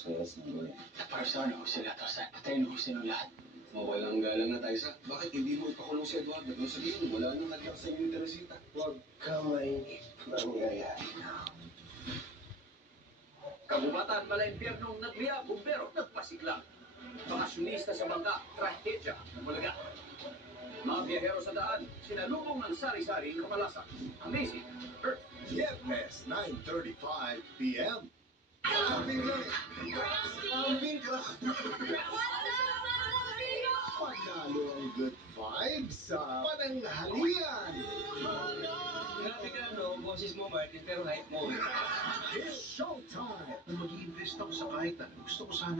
Tapos na yan si Boy. Person ho sila, Tosan. Patayin ho sino lahat. Mawalang galang na tayo sa. Bakit hindi mo ipakulong si Eduardo? Kung sabihin, wala nang haliak sa inyo ni Teresita. Huwag ka mainip. Mangyayari na. Kagubatan pala impyernong nagliya, bumbero, nagpasiglang. Mga syunista sa bangka, trahedya, bulaga. Mga biyahero sa daan, sinalubong ng sari-sari kamalasan. Amazing Earth. Viernes, 9:35 p.m. Panalo ang good vibes sa pananghalian. Grabe ka, no? Boses mo, Martin, pero height mo. It's showtime. Mag-i-invest ako sa kahit ano. Gusto ko sana